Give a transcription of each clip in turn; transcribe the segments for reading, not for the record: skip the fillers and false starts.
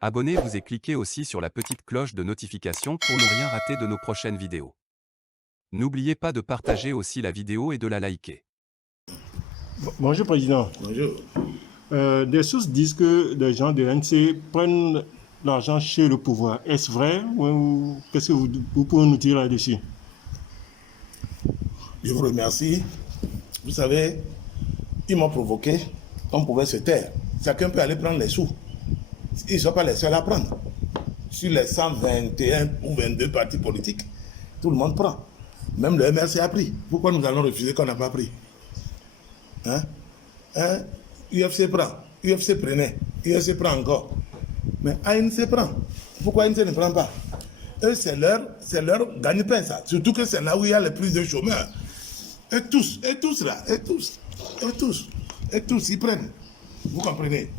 Abonnez-vous et cliquez aussi sur la petite cloche de notification pour ne rien rater de nos prochaines vidéos. N'oubliez pas de partager aussi la vidéo et de la liker. Bonjour Président. Bonjour. Des sources disent que des gens de l'NC prennent l'argent chez le pouvoir. Est-ce vrai ou qu'est-ce que vous pouvez nous dire là-dessus? Je vous remercie. Vous savez, ils m'ont provoqué. On pouvait se taire. Chacun peut aller prendre les sous. Ils ne sont pas les seuls à prendre. Sur les 121 ou 22 partis politiques, tout le monde prend. Même le MRC a pris. Pourquoi nous allons refuser qu'on n'a pas pris? UFC prend. UFC prenait. UFC prend encore. Mais ANC prend. Pourquoi ANC ne prend pas? Eux, c'est leur gagne-pain, ça. Surtout que c'est là où il y a le plus de chômeurs. Et tous là, et tous, ils prennent. Vous comprenez?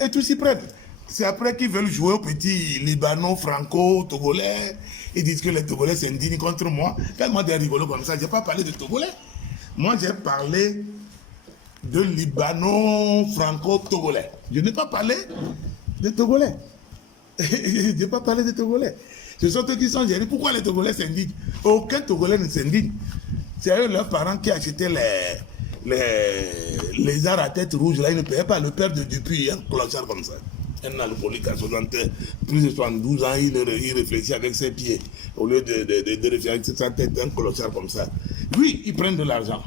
Et tous, ils prennent. C'est après qu'ils veulent jouer au petit Libanon, franco-togolais. Ils disent que les Togolais s'indignent contre moi. Tellement de rigolos comme ça. Je n'ai pas parlé de Togolais. Moi, j'ai parlé de Libanon, franco-togolais. Je n'ai pas parlé de Togolais. Je n'ai pas parlé de Togolais. Ce sont eux qui sont gérés. Pourquoi les Togolais s'indignent? Aucun Togolais ne s'indigne. C'est eux, leurs parents, qui achetaient les arts à tête rouge. Là, ils ne payaient pas. Le père de Dupuis, un clochard comme ça. Un alcoolique à 60, plus de 72 ans, il réfléchit avec ses pieds. Au lieu de réfléchir avec sa tête, un clochard comme ça. Lui, ils prennent de l'argent.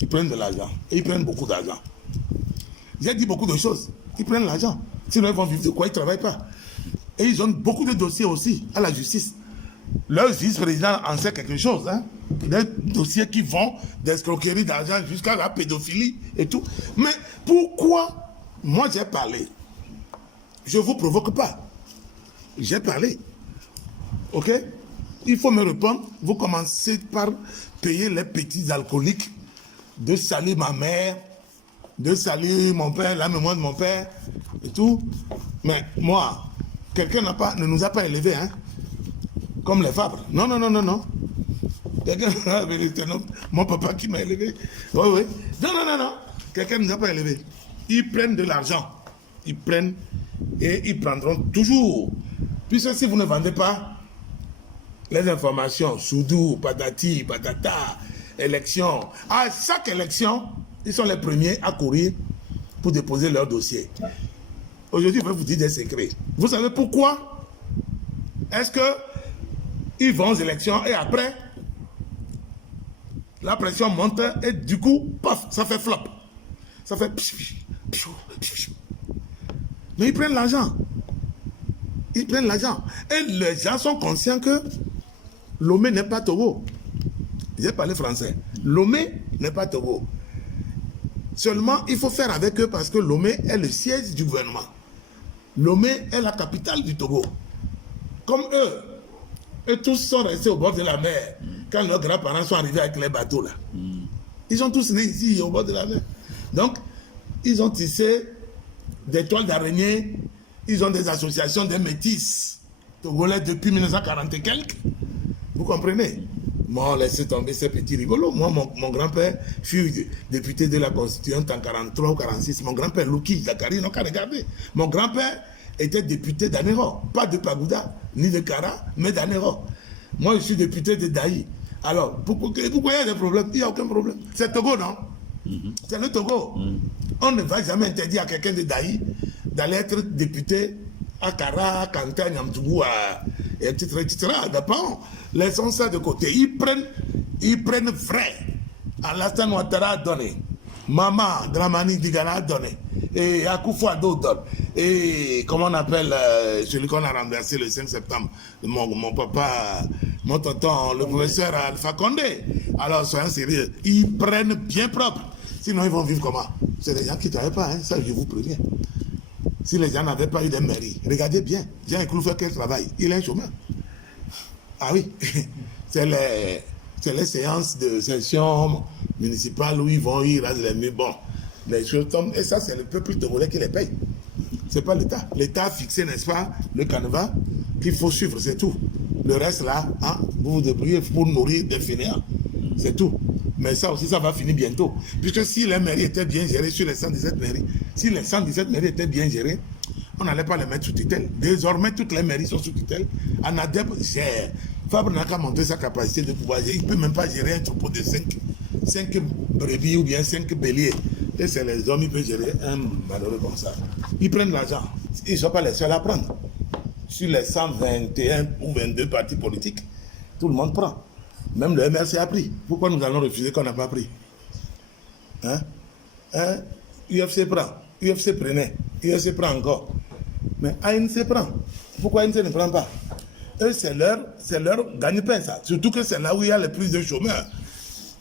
Ils prennent de l'argent. Et ils prennent beaucoup d'argent. J'ai dit beaucoup de choses. Ils prennent l'argent. Sinon, ils vont vivre de quoi? Ils ne travaillent pas. Et ils ont beaucoup de dossiers aussi à la justice. Leur vice-président en sait quelque chose. Des dossiers qui vont d'escroquerie d'argent jusqu'à la pédophilie et tout. Mais pourquoi? Moi, j'ai parlé. Je ne vous provoque pas. J'ai parlé. OK? Il faut me répondre. Vous commencez par payer les petits alcooliques, de saluer ma mère, de saluer mon père, la mémoire de mon père et tout. Mais moi, quelqu'un ne nous a pas élevés, comme les Fabres. Non. Quelqu'un mon papa qui m'a élevé. Oui. Non. Quelqu'un ne nous a pas élevés. Ils prennent de l'argent. Ils prennent et ils prendront toujours. Puisque si vous ne vendez pas les informations, Soudou, Patati, Patata, élection, à chaque élection, ils sont les premiers à courir pour déposer leur dossier. Aujourd'hui, je vais vous dire des secrets. Vous savez pourquoi? Est-ce que ils vont aux élections et après, la pression monte et du coup, paf, ça fait flop. Ça fait mais ils prennent l'argent. Ils prennent l'argent. Et les gens sont conscients que Lomé n'est pas Togo. J'ai parlé français. Lomé n'est pas Togo. Seulement, il faut faire avec eux parce que Lomé est le siège du gouvernement. Lomé est la capitale du Togo. Comme eux tous sont restés au bord de la mer quand leurs grands-parents sont arrivés avec les bateaux là. Ils sont tous nés ici au bord de la mer. Donc, ils ont tissé des toiles d'araignée, ils ont des associations des métis togolais depuis 1940 et quelques. Vous comprenez? Moi, laissez tomber ces petits rigolos. Moi, mon grand-père fut député de la Constituante en 43 ou 46. Mon grand-père, Louki Zakari, n'a qu'à regarder. Mon grand-père était député d'Anero. Pas de Pagouda, ni de Kara, mais d'Anero. Moi, je suis député de Daï. Alors, pourquoi il y a des problèmes? Il n'y a aucun problème. C'est Togo, non? C'est le Togo. On ne va jamais interdire à quelqu'un de Daï d'aller être député à Kara, à Kanta, à Nyamtougou, etc. Bon, laissons ça de côté. Ils prennent vrai. Alassane Ouattara a donné. Mama Dramani Digala a donné. Et Akufo-Addo donne. Et comment on appelle celui qu'on a renversé le 5 septembre? Mon papa, mon tonton, le professeur Alpha Condé. Alors, soyons sérieux. Ils prennent bien propre. Sinon, ils vont vivre comment? C'est des gens qui ne travaillent pas, ça je vous préviens. Si les gens n'avaient pas eu de mairie, regardez bien, Jean Ekouloufé quel travail? Il est un chômeur. Ah oui, c'est les séances de session municipale où ils vont, ils rasent les murs. Bon, les choses tombent. Et ça, c'est le peuple togolais qui les paye. Ce n'est pas l'État. L'État a fixé, n'est-ce pas, le canevas qu'il faut suivre, c'est tout. Le reste là, vous vous débrouillez pour nourrir des fainéants. C'est tout. Mais ça aussi, ça va finir bientôt. Puisque si les mairies étaient bien gérées sur les 117 mairies, si les 117 mairies étaient bien gérées, on n'allait pas les mettre sous tutelle. Désormais, toutes les mairies sont sous tutelle. Anadep gère. Fabre n'a qu'à monter sa capacité de pouvoir gérer. Il ne peut même pas gérer un troupeau de 5 brebis ou bien 5 béliers. Et c'est les hommes qui peuvent gérer un malheureux comme ça. Ils prennent l'argent. Ils ne sont pas les seuls à prendre. Sur les 121 ou 22 partis politiques, tout le monde prend. Même le MRC a pris. Pourquoi nous allons refuser qu'on n'a pas pris? UFC prend. UFC prenait. UFC prend encore. Mais ANC prend. Pourquoi ANC ne prend pas? Eux, c'est leur gagne-pain, ça. Surtout que c'est là où il y a le plus de chômeurs.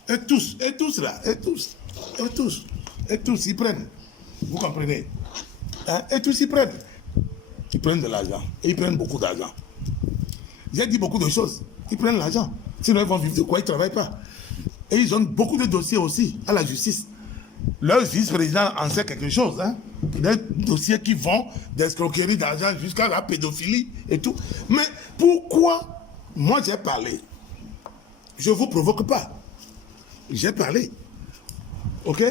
Et tous là, ils prennent. Vous comprenez? Et tous, ils prennent. Ils prennent de l'argent. Et ils prennent beaucoup d'argent. J'ai dit beaucoup de choses. Ils prennent l'argent. Sinon, ils vont vivre de quoi? Ils ne travaillent pas. Et ils ont beaucoup de dossiers aussi à la justice. Leur vice-président en sait quelque chose. Des dossiers qui vont d'escroquerie d'argent jusqu'à la pédophilie et tout. Mais pourquoi? Moi, j'ai parlé. Je ne vous provoque pas. J'ai parlé. OK?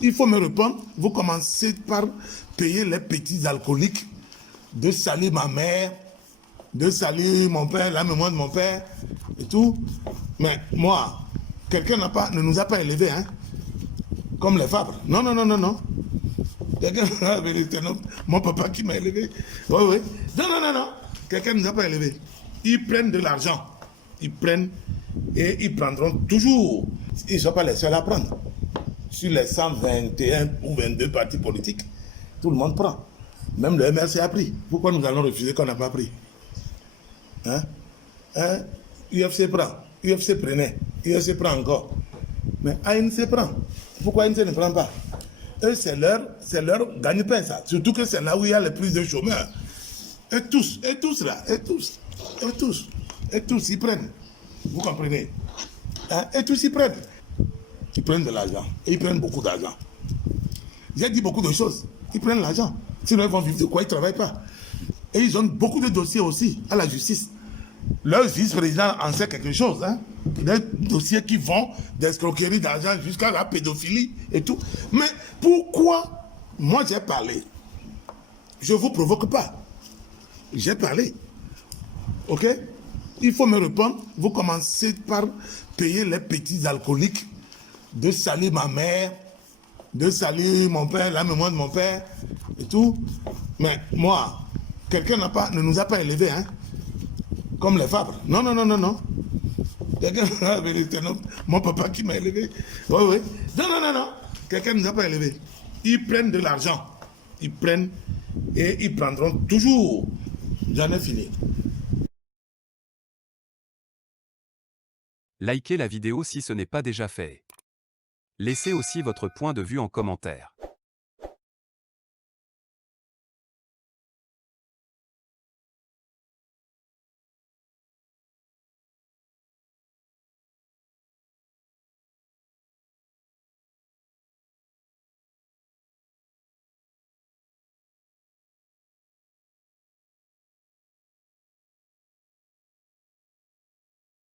Il faut me répondre. Vous commencez par payer les petits alcooliques, de salir ma mère, de salir mon père, la mémoire de mon père et tout. Mais moi, quelqu'un ne nous a pas élevés, comme les Fabres. Non. Quelqu'un, mon papa qui m'a élevé. Oui. Non. Quelqu'un ne nous a pas élevés. Ils prennent de l'argent. Ils prennent et ils prendront toujours. Ils ne sont pas les seuls à prendre. Sur les 121 ou 22 partis politiques, tout le monde prend. Même le MRC a pris. Pourquoi nous allons refuser qu'on n'a pas pris? UFC prend. UFC prenait. UFC prend encore. Mais ANC prend. Pourquoi ANC ne prend pas? Eux, c'est leur gagne-pain, ça. Surtout que c'est là où il y a le plus de chômeurs. Et tous là, ils prennent. Vous comprenez? Et tous, ils prennent. Ils prennent de l'argent. Et ils prennent beaucoup d'argent. J'ai dit beaucoup de choses. Ils prennent l'argent. Sinon, ils vont vivre de quoi? Ils ne travaillent pas. Et ils ont beaucoup de dossiers aussi à la justice. Leur vice-président en sait quelque chose. Des dossiers qui vont d'escroquerie d'argent jusqu'à la pédophilie et tout. Mais pourquoi? Moi, j'ai parlé. Je ne vous provoque pas. J'ai parlé. OK? Il faut me répondre. Vous commencez par payer les petits alcooliques, de salir ma mère, de salir mon père, la mémoire de mon père et tout. Mais moi, quelqu'un ne nous a pas élevés, comme les Fabres. Non. Quelqu'un, mon papa qui m'a élevé. Oui. Non. Quelqu'un ne nous a pas élevés. Ils prennent de l'argent. Ils prennent et ils prendront toujours. J'en ai fini. Likez la vidéo si ce n'est pas déjà fait. Laissez aussi votre point de vue en commentaire.